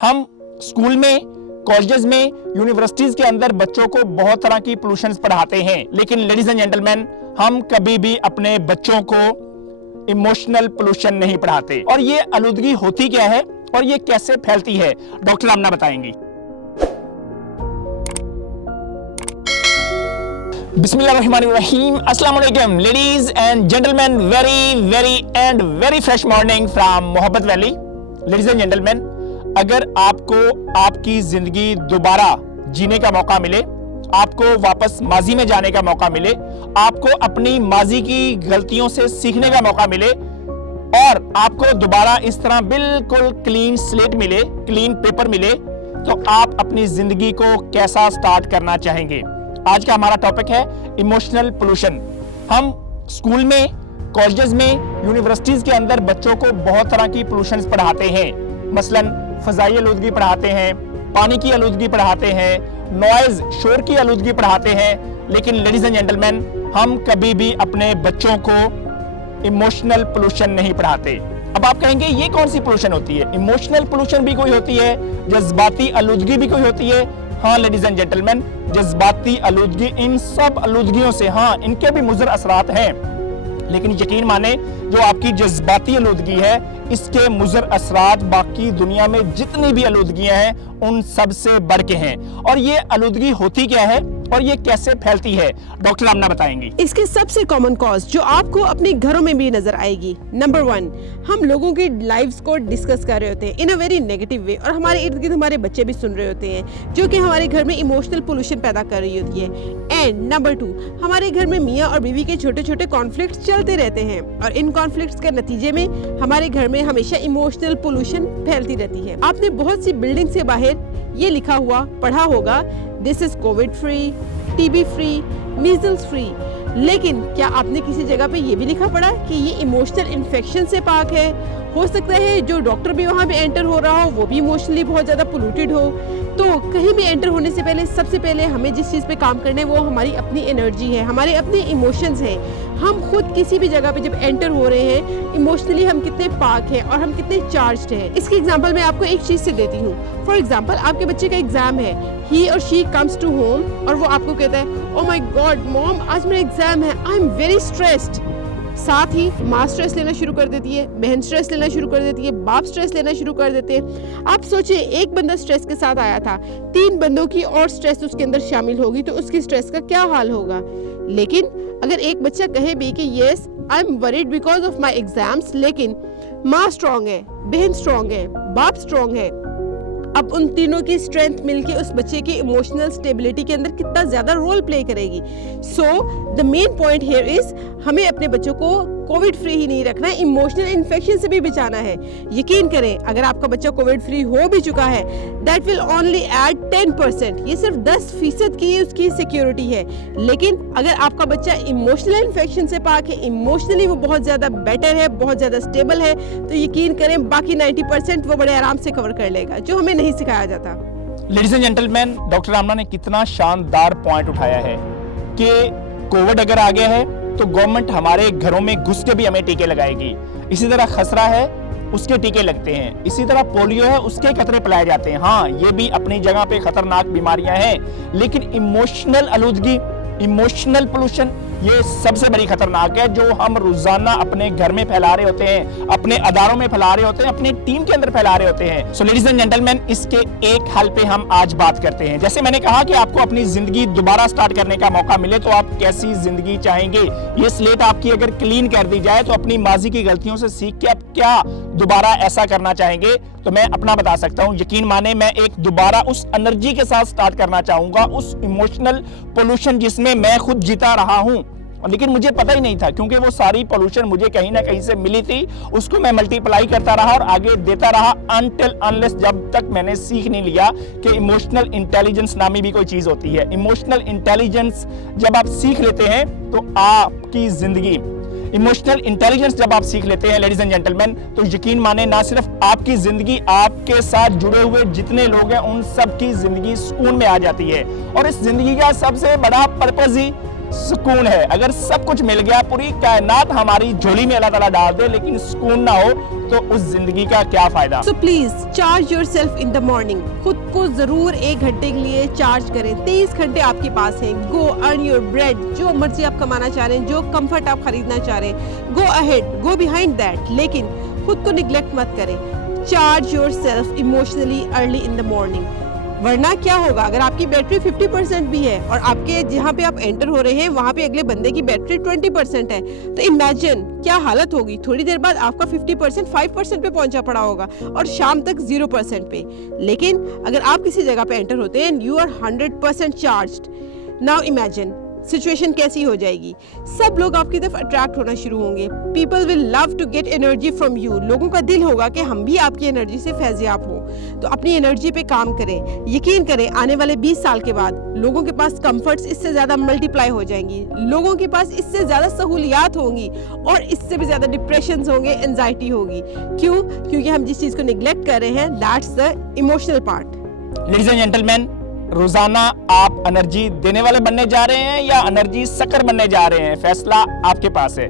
हम स्कूल में, कॉलेजेस में, यूनिवर्सिटीज के अंदर बच्चों को बहुत तरह की पोल्यूशन पढ़ाते हैं, लेकिन लेडीज एंड जेंटलमैन, हम कभी भी अपने बच्चों को इमोशनल पोल्यूशन नहीं पढ़ाते। और ये आलूदगी होती क्या है और ये कैसे फैलती है, डॉक्टर आमना बताएंगी। बिस्मिल्लाहिर्रहमानिर्रहीम, अस्सलाम वालेकुम ladies and gentleman, very fresh morning from मोहब्बत वैली। लेडीज एंड जेंटलमैन, अगर आपको आपकी जिंदगी दोबारा जीने का मौका मिले, आपको वापस माजी में जाने का मौका मिले, आपको अपनी माजी की गलतियों से सीखने का मौका मिले और आपको दोबारा इस तरह बिल्कुल क्लीन स्लेट मिले, क्लीन पेपर मिले, तो आप अपनी जिंदगी को कैसा स्टार्ट करना चाहेंगे। आज का हमारा टॉपिक है इमोशनल पोल्यूशन। हम स्कूल में, कॉलेजेस में, यूनिवर्सिटीज के अंदर बच्चों को बहुत तरह की पोल्यूशन पढ़ाते हैं। मसलन फजाई आलूदगी पढ़ाते हैं, पानी की आलूदगी पढ़ाते हैं, नॉइज शोर की आलूदगी पढ़ाते हैं, लेकिन लेडीज एंड जेंटलमैन, हम कभी भी अपने बच्चों को इमोशनल पोल्यूशन नहीं पढ़ाते। अब आप कहेंगे ये कौन सी पोल्यूशन होती है? इमोशनल पोल्यूशन भी कोई होती है, जज्बाती आलूदगी भी कोई होती है। हाँ लेडीज एंड जेंटलमैन, जज्बाती आलूदगी, इन सब आलूदगियों से हाँ इनके भी मुज़र असरात हैं, लेकिन यकीन माने जो आपकी जज्बाती आलूदगी है, इसके मुज़र असरात बाकी दुनिया में जितनी भी आलूदगियां हैं उन सब से बढ़ के हैं। और ये आलूदगी होती क्या है और ये कैसे फैलती है, डॉक्टर आमना बताएंगी। इसके सबसे कॉमन कॉज जो आपको अपने घरों में भी नजर आएगी। नंबर 1, हम लोगों की लाइव्स को डिस्कस कर रहे होते हैं इन अ वेरी नेगेटिव वे, और हमारे इर्द गिर्द हमारे बच्चे भी सुन रहे होते हैं, जो कि हमारे घर में इमोशनल पोल्यूशन पैदा कर रही होती है। एंड नंबर 2, हमारे घर में मियाँ और बीवी के छोटे छोटे कॉन्फ्लिक्ट चलते रहते हैं, और इन कॉन्फ्लिक्ट्स के नतीजे में हमारे घर में हमेशा इमोशनल पोल्यूशन फैलती रहती है। आपने बहुत सी बिल्डिंग से बाहर ये लिखा हुआ पढ़ा होगा, this is Covid free, TB free, measles free, लेकिन क्या आपने किसी जगह पे ये भी लिखा पड़ा कि ये इमोशनल इन्फेक्शन से पाक है? हो सकता है जो डॉक्टर भी वहाँ पे एंटर हो रहा हो वो भी इमोशनली बहुत ज़्यादा पोल्यूटेड हो। तो कहीं भी एंटर होने से पहले सबसे पहले हमें जिस चीज़ पे काम करना है वो हमारी अपनी एनर्जी है, हमारे अपने इमोशंस हैं। हम खुद किसी भी जगह पे जब एंटर हो रहे हैं, इमोशनली हम कितने पाक हैं और हम कितने चार्ज्ड हैं। इसकी एग्जांपल मैं आपको एक चीज़ से देती हूँ। फॉर एग्जांपल, आपके बच्चे का एग्जाम है, ही और शी कम्स टू होम और वो आपको कहता है, ओह माय गॉड मॉम, आज मेरा एग्जाम है, आई एम वेरी स्ट्रेस्ड। साथ ही माँ स्ट्रेस लेना शुरू कर देती है, बहन स्ट्रेस लेना शुरू कर देती है, बाप स्ट्रेस लेना शुरू कर देते हैं। आप सोचिए, एक बंदा स्ट्रेस के साथ आया था, 3 बंदों की और स्ट्रेस उसके अंदर शामिल होगी तो उसकी स्ट्रेस का क्या हाल होगा। लेकिन अगर एक बच्चा कहे भी कि yes I am worried because of my exams, लेकिन माँ स्ट्रॉन्ग है, बहन स्ट्रॉन्ग है, बाप स्ट्रॉन्ग है, अब उन तीनों की स्ट्रेंथ मिलके उस बच्चे की इमोशनल स्टेबिलिटी के अंदर कितना ज्यादा रोल प्ले करेगी। So the main point here is, हमें अपने बच्चों को कोविड फ्री ही नहीं रखना है, इमोशनल इन्फेक्शन से भी बचाना है। यकीन करें, अगर आपका बच्चा कोविड फ्री हो भी चुका है, दैट विल ओनली ऐड 10%, ये सिर्फ 10% की उसकी सिक्योरिटी है। लेकिन अगर आपका बच्चा इमोशनल इन्फेक्शन से पाक है, इमोशनली वो बहुत ज़्यादा बेटर है, बहुत ज़्यादा स्टेबल है, तो यकीन करें बाकी 90% वो बड़े आराम से कवर कर लेगा, जो हमें नहीं सिखाया जाता। लेडीज एंड जेंटलमैन, डॉक्टर आमना ने कितना शानदार पॉइंट उठाया है कि कोविड अगर आ गया है तो गवर्नमेंट हमारे घरों में घुस के भी हमें टीके लगाएगी। इसी तरह खसरा है, उसके टीके लगते हैं। इसी तरह पोलियो है, उसके कतरे पिलाए जाते हैं। हाँ, ये भी अपनी जगह पे खतरनाक बीमारियां हैं, लेकिन इमोशनल आलूदगी, इमोशनल पोल्यूशन, ये सबसे बड़ी खतरनाक है, जो हम रोजाना अपने घर में फैला रहे होते हैं, अपने अदारों में फैला रहे होते हैं, अपनी टीम के अंदर फैला रहे होते हैं। सो लेडीज एंड जेंटलमैन, इसके एक हल पे हम आज बात करते हैं। जैसे मैंने कहा कि आपको अपनी जिंदगी दोबारा स्टार्ट करने का मौका मिले तो आप कैसी जिंदगी चाहेंगे। ये स्लेट आपकी अगर क्लीन कर दी जाए तो अपनी माजी की गलतियों से सीख के आप क्या दोबारा ऐसा करना चाहेंगे, तो मैं अपना बता सकता हूँ। यकीन माने, मैं एक दोबारा उस एनर्जी के साथ स्टार्ट करना चाहूंगा, उस इमोशनल पोल्यूशन जिसमें मैं खुद जीता रहा हूँ, लेकिन मुझे पता ही नहीं था, क्योंकि वो सारी पोल्यूशन मुझे कहीं ना कहीं से मिली थी, उसको मैं मल्टीप्लाई करता रहा और आगे देता रहा अनटिल अनलेस जब तक मैंने सीख नहीं लिया कि इमोशनल इंटेलिजेंस नामी भी कोई चीज होती है। इमोशनल इंटेलिजेंस जब आप सीख लेते हैं तो आपकी जिंदगी, इमोशनल इंटेलिजेंस जब आप सीख लेते हैं लेडीज एंड जेंटलमैन, तो यकीन माने ना सिर्फ आपकी जिंदगी, आपके साथ जुड़े हुए जितने लोग हैं उन सब की जिंदगी सुकून में आ जाती है। और इस जिंदगी का सबसे बड़ा पर्पस ही सुकून है। अगर सब कुछ मिल गया, पूरी कायनात हमारी झोली में अल्लाह ताला डाल दे, लेकिन सुकून ना हो तो उस जिंदगी का क्या फायदा। So please charge your self in the morning. खुद को जरूर 1 घंटे के लिए चार्ज करें। 23 घंटे आपके पास हैं। गो अर्न योर ब्रेड। जो मर्जी आप कमाना चाह रहे हैं, जो कंफर्ट आप खरीदना चाह रहे हैं, go ahead, go behind that, लेकिन खुद को निग्लेक्ट मत करें। Charge your self emotionally early in the morning. वरना क्या होगा, अगर आपकी बैटरी 50% भी है और आपके जहाँ पे आप एंटर हो रहे हैं वहाँ पे अगले बंदे की बैटरी 20% है, तो इमेजिन क्या हालत होगी। थोड़ी देर बाद आपका 50% 5% पे पहुंचा पड़ा होगा और शाम तक 0% पे। लेकिन अगर आप किसी जगह पे एंटर होते हैं, you are 100% charged. Now imagine situation कैसी हो जाएगी। सब लोग आपकी तरफ अट्रैक्ट होना शुरू होंगे। People will love to get energy from you. लोगों का दिल होगा कि हम भी आपकी एनर्जी से फैज़याब हो। तो अपनी एनर्जी पे काम करें। यकीन करें, आने वाले 20 साल के बाद लोगों के पास कंफर्ट्स इससे ज़्यादा मल्टीप्लाई हो जाएंगी। लोगों के पास इससे ज़्यादा सहूलियात होंगी और इससे भी ज़्यादा डिप्रेशन होंगे, एंजाइटी होगी। क्यों? क्योंकि हम जिस चीज़ को निगलेक्ट कर रहे हैं, that's the emotional part. Ladies and gentleman, रोजाना आप एनर्जी देने वाले बनने जा रहे हैं या एनर्जी सकर बनने जा रहे हैं, फैसला आपके पास है।